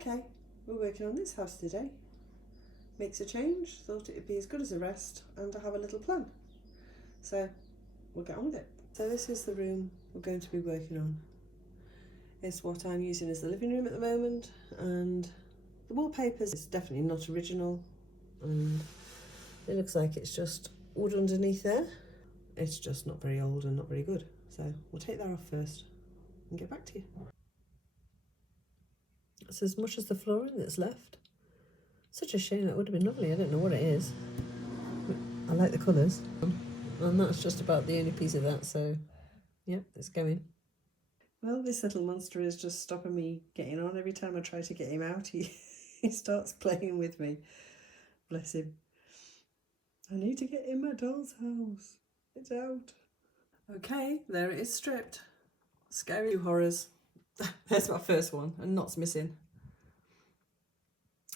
Okay, we're working on this house today. Makes a change, thought it'd be as good as the rest, and I have a little plan. So we'll get on with it. So this is the room we're going to be working on. It's what I'm using as the living room at the moment, and the wallpapers is definitely not original, and it looks like it's just wood underneath there. It's just not very old and not very good. So we'll take that off first and get back to you. That's as much as the flooring that's left. Such a shame, that would have been lovely. I don't know what it is. I like the colours. And that's just about the only piece of that, so yeah, it's going. Well, this little monster is just stopping me getting on. Every time I try to get him out, he starts playing with me. Bless him. I need to get in my doll's house. It's out. Okay, there it is stripped. Scary horrors. There's my first one, and knots missing.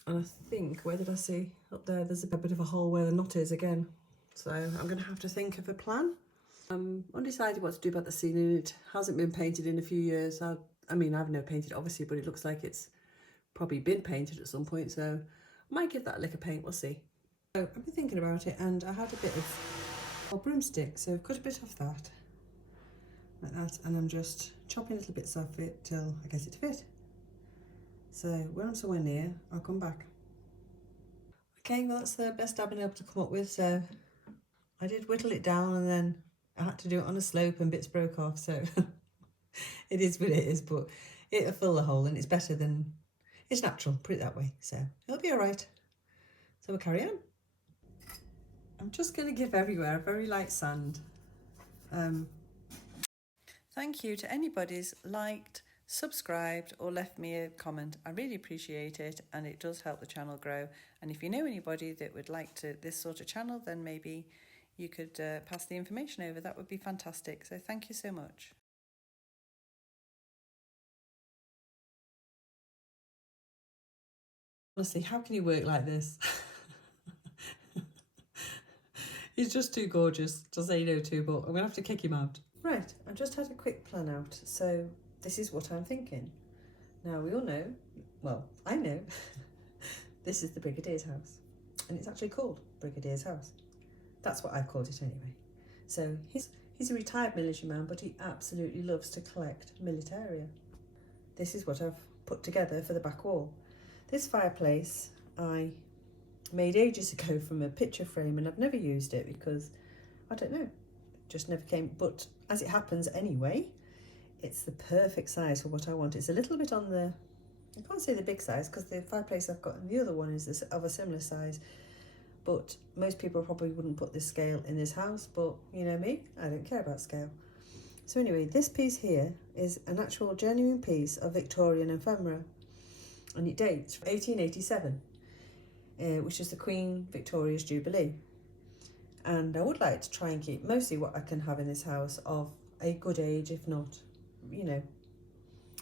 And I think, where did I see? Up there, there's a bit of a hole where the knot is again. So I'm going to have to think of a plan. I'm undecided what to do about the ceiling. It hasn't been painted in a few years. I mean, I've never painted it, obviously, but it looks like it's probably been painted at some point. So I might give that a lick of paint, we'll see. So I've been thinking about it, and I had a bit of broomstick. So I've cut a bit off that, like that, and I'm just chopping little bits off it till I get it to fit. So when I'm somewhere near, I'll come back. Okay, well, that's the best I've been able to come up with. So I did whittle it down, and then I had to do it on a slope and bits broke off. So it is what it is, but it'll fill the hole, and it's better than, it's natural, put it that way. So it'll be all right. So we'll carry on. I'm just going to give everywhere a very light sand. Thank you to anybody who's liked, subscribed or left me a comment. I really appreciate it, and it does help the channel grow. And if you know anybody that would like this sort of channel, then maybe you could pass the information over. That would be fantastic. So thank you so much. Honestly, how can you work like this? He's just too gorgeous to say no to, but I'm going to have to kick him out. Right, I've just had a quick plan out, so this is what I'm thinking. Now, we all know, well, I know, this is the Brigadier's house, and it's actually called Brigadier's house. That's what I've called it anyway. So he's a retired military man, but he absolutely loves to collect militaria. This is what I've put together for the back wall. This fireplace I made ages ago from a picture frame, and I've never used it because, I don't know, just never came. But as it happens anyway, it's the perfect size for what I want. It's a little bit on the, I can't say the big size, because the fireplace I've got and the other one is of a similar size, but most people probably wouldn't put this scale in this house, but you know me, I don't care about scale. So anyway, this piece here is an actual genuine piece of Victorian ephemera, and it dates from 1887, which is the Queen Victoria's Jubilee. And I would like to try and keep mostly what I can have in this house of a good age, if not, you know,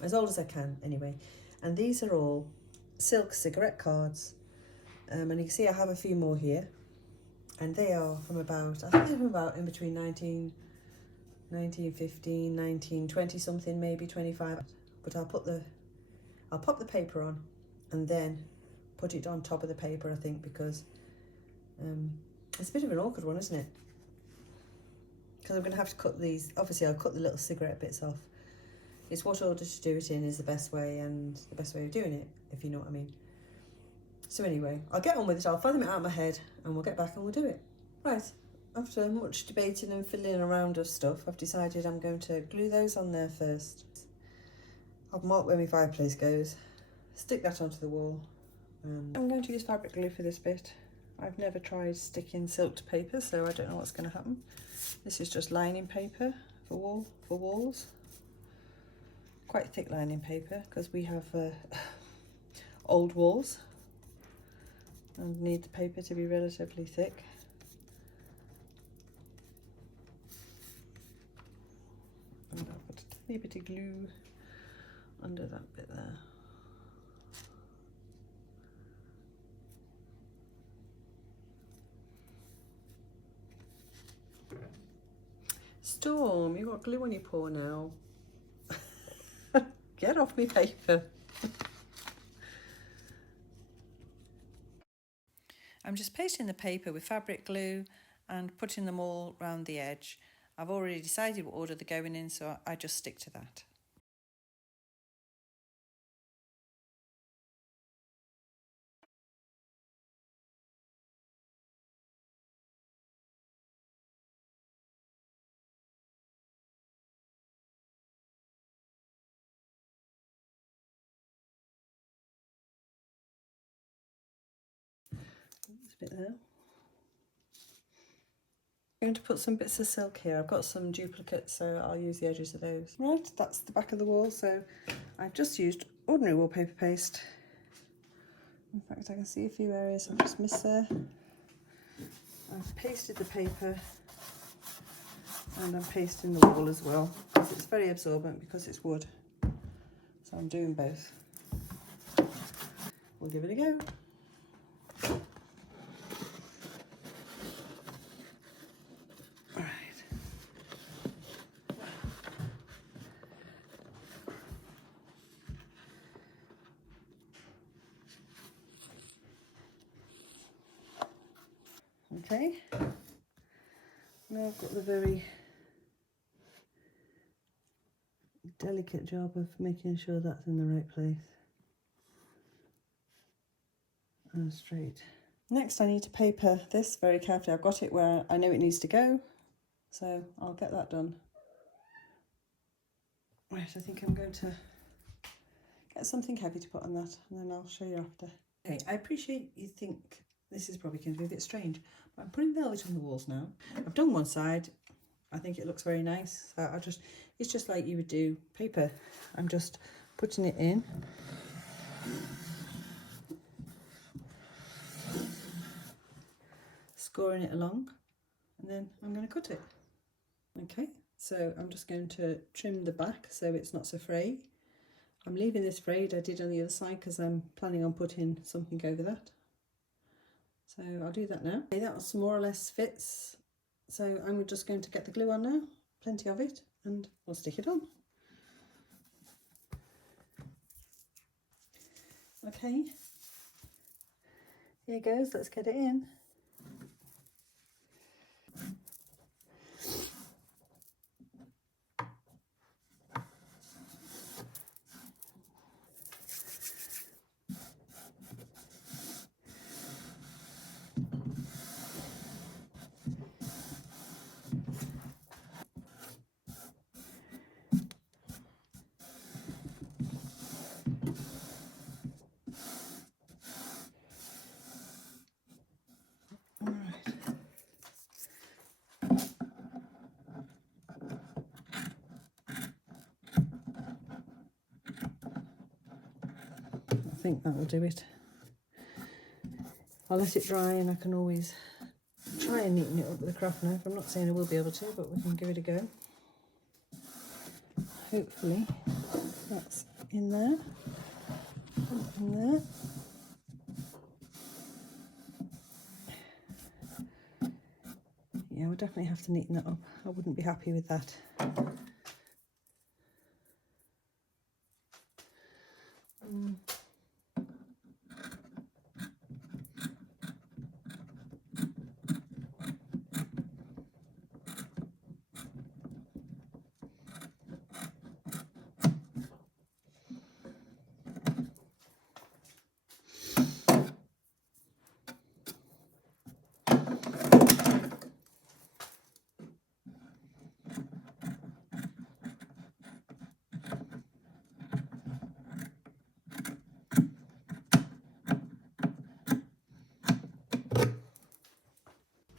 as old as I can anyway. And these are all silk cigarette cards. And you can see I have a few more here. And they are from about, I think they're from about in between 1915, 1920 something, maybe 25. But I'll pop the paper on and then put it on top of the paper, I think, because it's a bit of an awkward one, isn't it? Because I'm going to have to cut these. Obviously, I'll cut the little cigarette bits off. It's what order to do it in is the best way, and the best way of doing it, if you know what I mean. So anyway, I'll get on with it. I'll fathom it out of my head, and we'll get back and we'll do it. Right, after much debating and fiddling around of stuff, I've decided I'm going to glue those on there first. I'll mark where my fireplace goes, stick that onto the wall. I'm going to use fabric glue for this bit. I've never tried sticking silk to paper, so I don't know what's going to happen. This is just lining paper for walls. Quite thick lining paper, because we have old walls and need the paper to be relatively thick. And I'll put a tiny bit of glue under that bit there. Storm, you got glue on your paw now. Get off me paper. I'm just pasting the paper with fabric glue and putting them all round the edge. I've already decided what order they're going in, so I just stick to that. There's a bit there. I'm going to put some bits of silk here. I've got some duplicates, so I'll use the edges of those. Right, that's the back of the wall. So I've just used ordinary wallpaper paste. In fact, I can see a few areas I've just missed there. I've pasted the paper and I'm pasting the wall as well, because it's very absorbent because it's wood. So I'm doing both. We'll give it a go. Okay, now I've got the very delicate job of making sure that's in the right place and straight. Next I need to paper this very carefully. I've got it where I know it needs to go, so I'll get that done. Right, I think I'm going to get something heavy to put on that and then I'll show you after. Okay, I appreciate you think this is probably going to be a bit strange, but I'm putting velvet on the walls now. I've done one side. I think it looks very nice. So it's just like you would do paper. I'm just putting it in. Scoring it along, and then I'm going to cut it. Okay, so I'm just going to trim the back so it's not so frayed. I'm leaving this frayed, I did on the other side because I'm planning on putting something over that. So I'll do that now. Okay, that more or less fits. So I'm just going to get the glue on now, plenty of it, and we'll stick it on. Okay, here goes, let's get it in. I think that will do it. I'll let it dry and I can always try and neaten it up with a craft knife. I'm not saying I will be able to, but we can give it a go. Hopefully that's in there, in there. Yeah, we'll definitely have to neaten that up. I wouldn't be happy with that.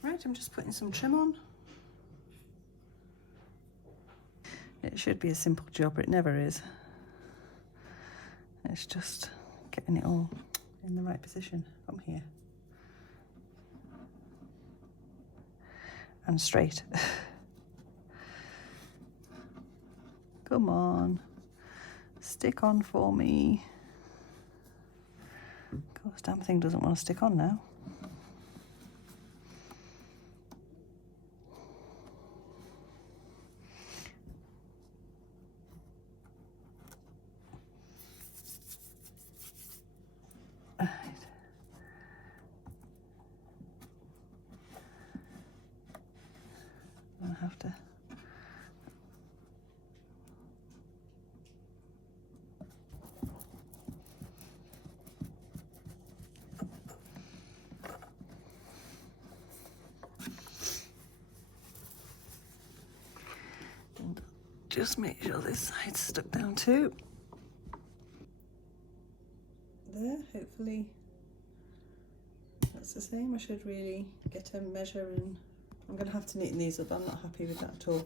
Right, I'm just putting some trim on. It should be a simple job, but it never is. It's just getting it all in the right position from here. And straight. Come on, stick on for me. This damn thing doesn't want to stick on now. just make sure this side's stuck down too. There, hopefully that's the same. I should really get a measure, and I'm going to have to neaten these up. I'm not happy with that at all,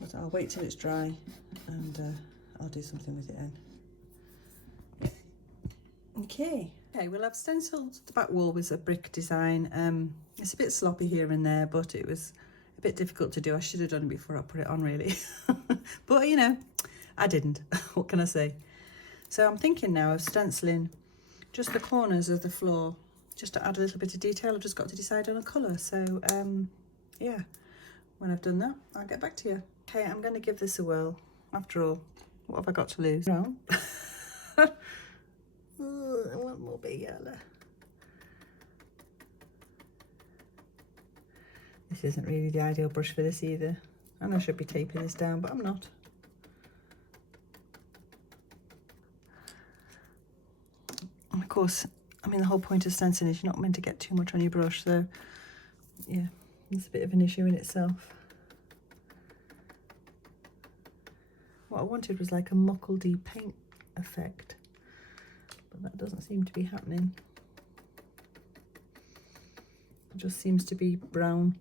but I'll wait till it's dry and I'll do something with it then. Yeah. Okay, well, I've stenciled the back wall with a brick design. It's a bit sloppy here and there, but it was a bit difficult to do. I should have done it before I put it on, really. But you know, I didn't. What can I say? So I'm thinking now of stenciling just the corners of the floor, just to add a little bit of detail. I've just got to decide on a colour. So yeah, when I've done that, I'll get back to you. Okay, I'm going to give this a whirl. After all, what have I got to lose? Brown. I want more big yellow. This isn't really the ideal brush for this either. And I should be taping this down, but I'm not. And of course, I mean, the whole point of stenciling is you're not meant to get too much on your brush, so yeah, it's a bit of an issue in itself. What I wanted was like a mockledy paint effect, but that doesn't seem to be happening. It just seems to be brown.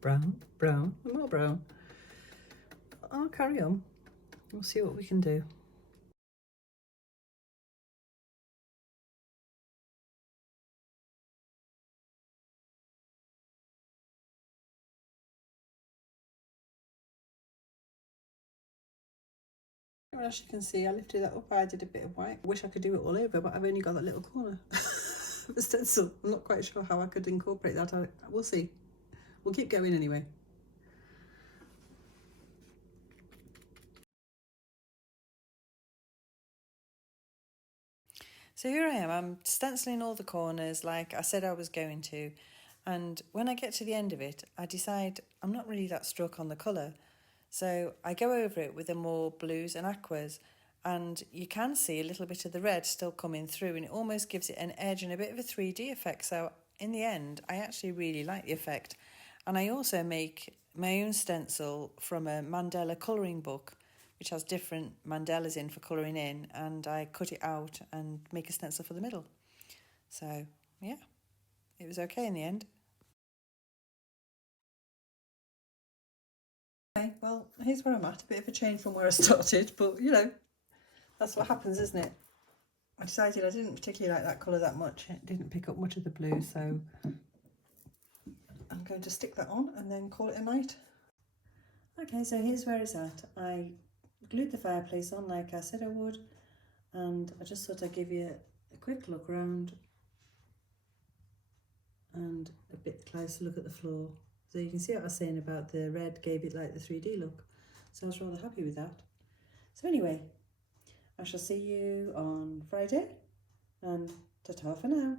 Brown, brown, and more brown. I'll carry on. We'll see what we can do. Well, as you can see, I lifted that up. I did a bit of white. I wish I could do it all over, but I've only got that little corner of the stencil. I'm not quite sure how I could incorporate that. We'll see. We'll keep going anyway. So here I am, I'm stenciling all the corners like I said I was going to, and when I get to the end of it, I decide I'm not really that struck on the colour. So I go over it with the more blues and aquas, and you can see a little bit of the red still coming through, and it almost gives it an edge and a bit of a 3D effect. So in the end, I actually really like the effect. And I also make my own stencil from a mandala colouring book, which has different mandalas in for colouring in, and I cut it out and make a stencil for the middle. So yeah, it was okay in the end. Okay, well, here's where I'm at. A bit of a change from where I started, but you know, that's what happens, isn't it? I decided I didn't particularly like that colour that much. It didn't pick up much of the blue, so I'm going to stick that on and then call it a night. Okay, so here's where it's at. I glued the fireplace on like I said I would, and I just thought I'd give you a quick look around and a bit closer look at the floor. So you can see what I was saying about the red gave it like the 3D look. So I was rather happy with that. So anyway, I shall see you on Friday, and ta-ta for now.